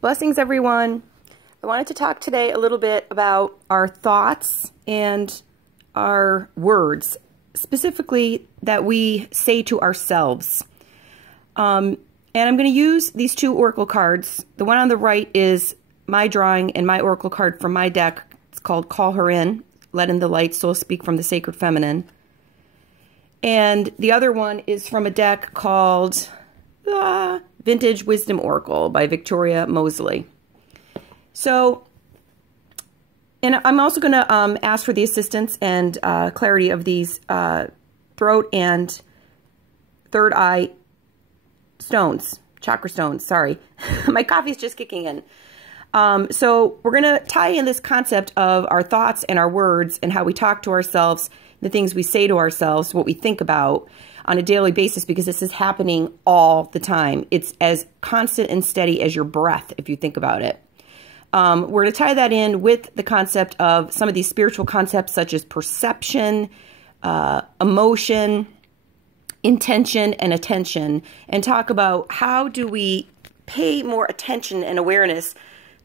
Blessings, everyone. I wanted to talk today a little bit about our thoughts and our words, specifically that we say to ourselves. And I'm going to use these two oracle cards. The one on the right is my drawing and my oracle card from my deck. It's called Call Her In, Let in the Light, Soul Speak from the Sacred Feminine. And the other one is from a deck called Vintage Wisdom Oracle by Victoria Mosley. So, and I'm also going to ask for the assistance and clarity of these throat and third eye stones, chakra stones, sorry. My coffee's just kicking in. So we're going to tie in this concept of our thoughts and our words and how we talk to ourselves, the things we say to ourselves, what we think about on a daily basis, because this is happening all the time. It's as constant and steady as your breath, if you think about it. We're going to tie that in with the concept of some of these spiritual concepts such as perception, emotion, intention, and attention, and talk about how do we pay more attention and awareness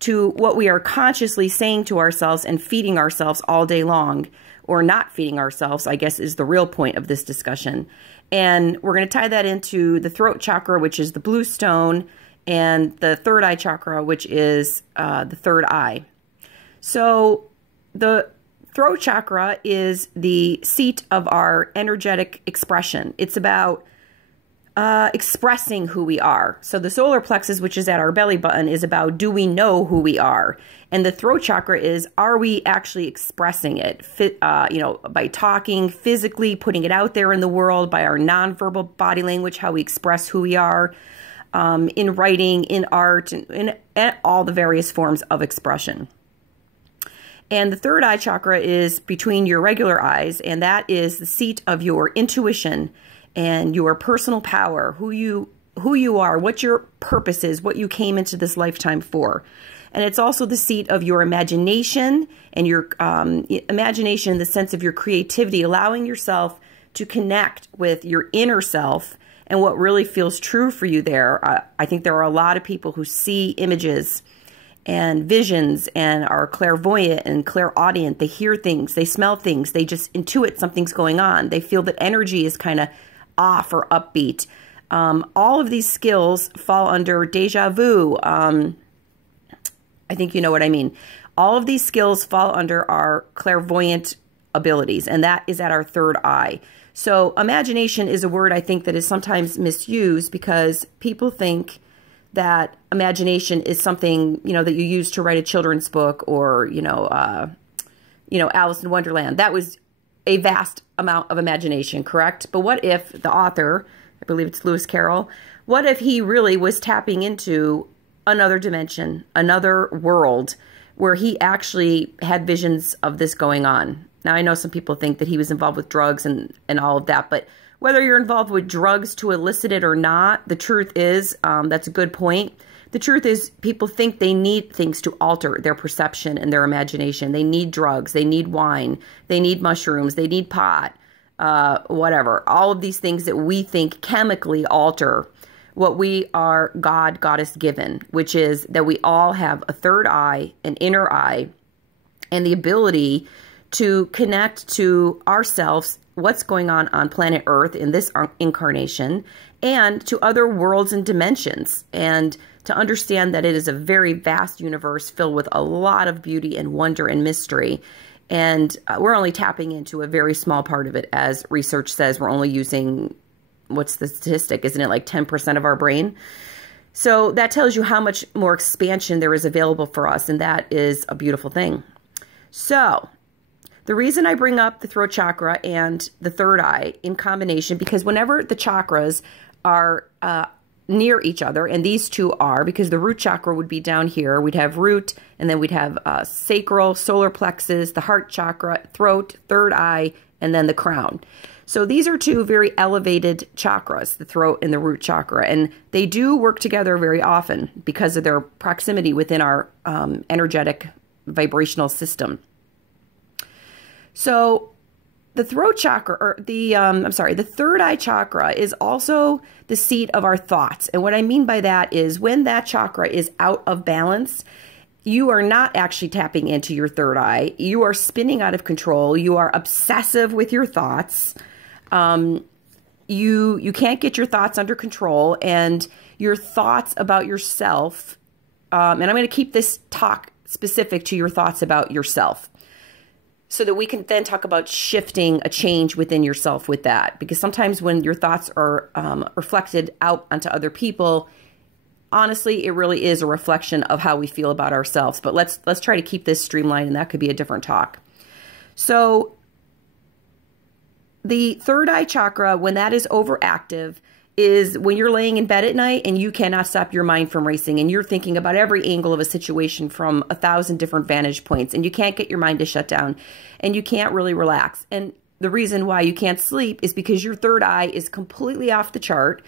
to what we are consciously saying to ourselves and feeding ourselves all day long, or not feeding ourselves, I guess, is the real point of this discussion. And we're going to tie that into the throat chakra, which is the blue stone, and the third eye chakra, which is the third eye. So the throat chakra is the seat of our energetic expression. It's about expressing who we are. So the solar plexus, which is at our belly button, is about, do we know who we are? And the throat chakra is, are we actually expressing it? By talking, physically putting it out there in the world, by our nonverbal body language, how we express who we are, in writing, in art, and all the various forms of expression. And the third eye chakra is between your regular eyes, and that is the seat of your intuition and your personal power, who you are, what your purpose is, what you came into this lifetime for. And it's also the seat of your imagination and your imagination in the sense of your creativity, allowing yourself to connect with your inner self and what really feels true for you there. I think there are a lot of people who see images and visions and are clairvoyant and clairaudient. They hear things, they smell things, they just intuit something's going on. They feel that energy is kind of off or upbeat. All of these skills fall under deja vu. I think you know what I mean. All of these skills fall under our clairvoyant abilities, and that is at our third eye. So imagination is a word I think that is sometimes misused because people think that imagination is something, that you use to write a children's book or, Alice in Wonderland. That was a vast amount of imagination, correct? But what if the author, I believe it's Lewis Carroll, what if he really was tapping into another dimension, another world where he actually had visions of this going on? Now, I know some people think that he was involved with drugs and all of that, but whether you're involved with drugs to elicit it or not, the truth is, that's a good point. The truth is people think they need things to alter their perception and their imagination. They need drugs, they need wine, they need mushrooms, they need pot, whatever. All of these things that we think chemically alter what we are goddess given, which is that we all have a third eye, an inner eye, and the ability to connect to ourselves, what's going on planet Earth in this incarnation, and to other worlds and dimensions, and to understand that it is a very vast universe filled with a lot of beauty and wonder and mystery. And we're only tapping into a very small part of it. As research says, we're only using, what's the statistic? Isn't it like 10% of our brain? So that tells you how much more expansion there is available for us, and that is a beautiful thing. So the reason I bring up the throat chakra and the third eye in combination, because whenever the chakras are near each other, and these two are, because the root chakra would be down here, we'd have root, and then we'd have sacral, solar plexus, the heart chakra, throat, third eye, and then the crown. So these are two very elevated chakras, the throat and the root chakra, and they do work together very often because of their proximity within our energetic vibrational system. So the throat chakra, or the third eye chakra is also the seat of our thoughts. And what I mean by that is when that chakra is out of balance, you are not actually tapping into your third eye. You are spinning out of control. You are obsessive with your thoughts. You can't get your thoughts under control, and your thoughts about yourself, and I'm going to keep this talk specific to your thoughts about yourself, so that we can then talk about shifting a change within yourself with that. Because sometimes when your thoughts are reflected out onto other people, honestly, it really is a reflection of how we feel about ourselves. But let's try to keep this streamlined, and that could be a different talk. So the third eye chakra, when that is overactive, is when you're laying in bed at night and you cannot stop your mind from racing, and you're thinking about every angle of a situation from 1,000 different vantage points, and you can't get your mind to shut down, and you can't really relax. And the reason why you can't sleep is because your third eye is completely off the chart,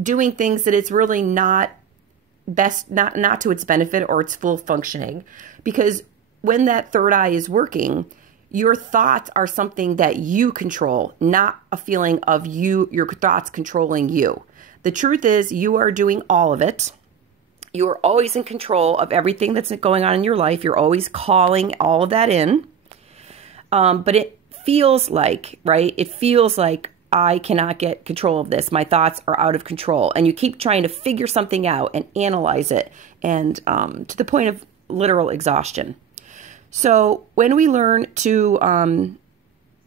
doing things that it's really not to its benefit or its full functioning. Because when that third eye is working, your thoughts are something that you control, not a feeling of your thoughts controlling you. The truth is, you are doing all of it. You are always in control of everything that's going on in your life. You're always calling all of that in. But it feels like, right? It feels like I cannot get control of this. My thoughts are out of control. And you keep trying to figure something out and analyze it, and to the point of literal exhaustion. So when we learn to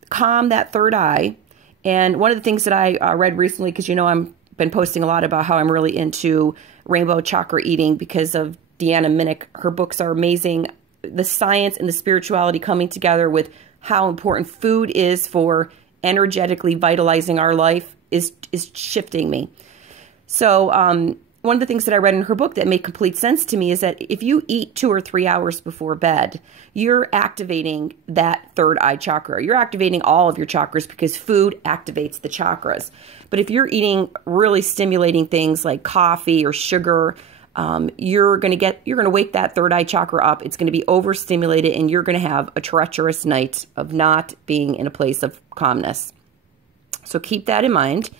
calm that third eye, and one of the things that I read recently, because I've been posting a lot about how I'm really into rainbow chakra eating because of Deanna Minnick. Her books are amazing. The science and the spirituality coming together with how important food is for energetically vitalizing our life is shifting me. So one of the things that I read in her book that made complete sense to me is that if you eat 2 or 3 hours before bed, you're activating that third eye chakra. You're activating all of your chakras because food activates the chakras. But if you're eating really stimulating things like coffee or sugar, you're going to wake that third eye chakra up. It's going to be overstimulated, and you're going to have a treacherous night of not being in a place of calmness. So keep that in mind.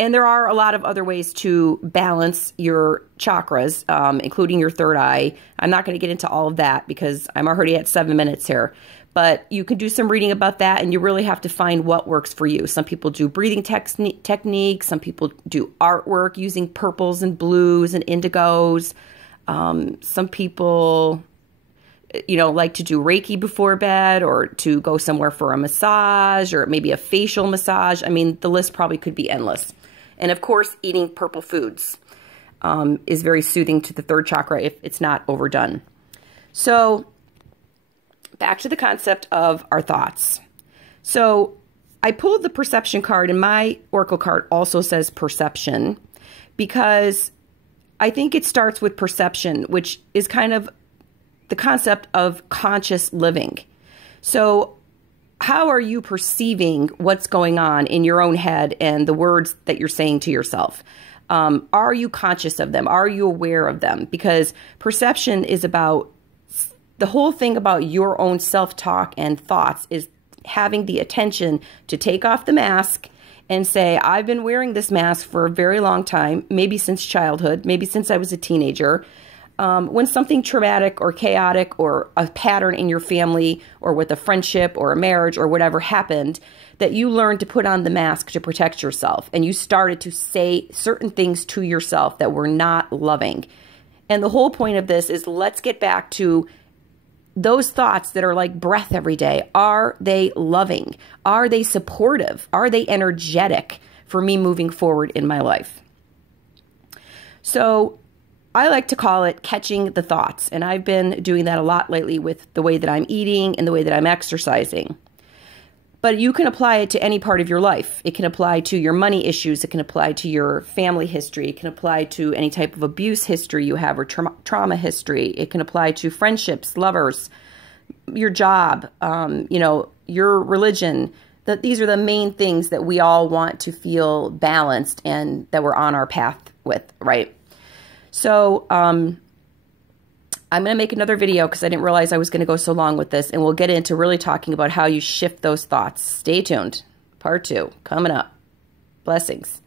And there are a lot of other ways to balance your chakras, including your third eye. I'm not going to get into all of that because I'm already at 7 minutes here. But you can do some reading about that, and you really have to find what works for you. Some people do breathing techniques. Some people do artwork using purples and blues and indigos. Some people, like to do Reiki before bed, or to go somewhere for a massage, or maybe a facial massage. I mean, the list probably could be endless. And of course, eating purple foods is very soothing to the third chakra if it's not overdone. So back to the concept of our thoughts. So I pulled the perception card, and my oracle card also says perception, because I think it starts with perception, which is kind of the concept of conscious living. So how are you perceiving what's going on in your own head and the words that you're saying to yourself? Are you conscious of them? Are you aware of them? Because perception is about, the whole thing about your own self-talk and thoughts is having the attention to take off the mask and say, I've been wearing this mask for a very long time, maybe since childhood, maybe since I was a teenager. When something traumatic or chaotic or a pattern in your family or with a friendship or a marriage or whatever happened, that you learned to put on the mask to protect yourself, and you started to say certain things to yourself that were not loving. And the whole point of this is, let's get back to those thoughts that are like breath every day. Are they loving? Are they supportive? Are they energetic for me moving forward in my life? So I like to call it catching the thoughts. And I've been doing that a lot lately with the way that I'm eating and the way that I'm exercising. But you can apply it to any part of your life. It can apply to your money issues. It can apply to your family history. It can apply to any type of abuse history you have, or trauma history. It can apply to friendships, lovers, your job, your religion. These are the main things that we all want to feel balanced and that we're on our path with, right? So I'm going to make another video because I didn't realize I was going to go so long with this, and we'll get into really talking about how you shift those thoughts. Stay tuned. Part 2 coming up. Blessings.